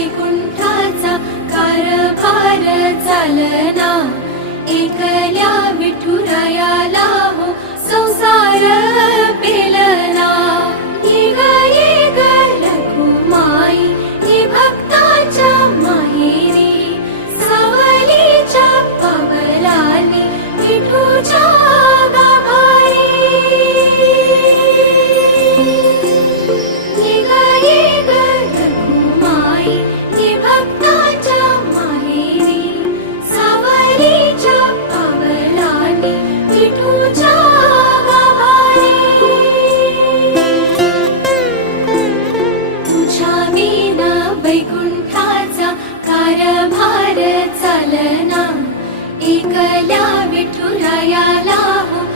वैकुंठाचा कारभार चालना, एकल्या विठुरायाला हो संसार पेलना। ये ग रघुमाई ही भक्ताच्या माहेरी, सावलीच्या पावलांनी विठूच्या गाभारी। ये ग रघुमाई ही भक्ताच्या माहेरी, सावलीच्या पावलांनी विठूच्या गाभारी। तुझ्या विना वैकुंठाचा कारभार चालना, एकल्या विठुरायाला हो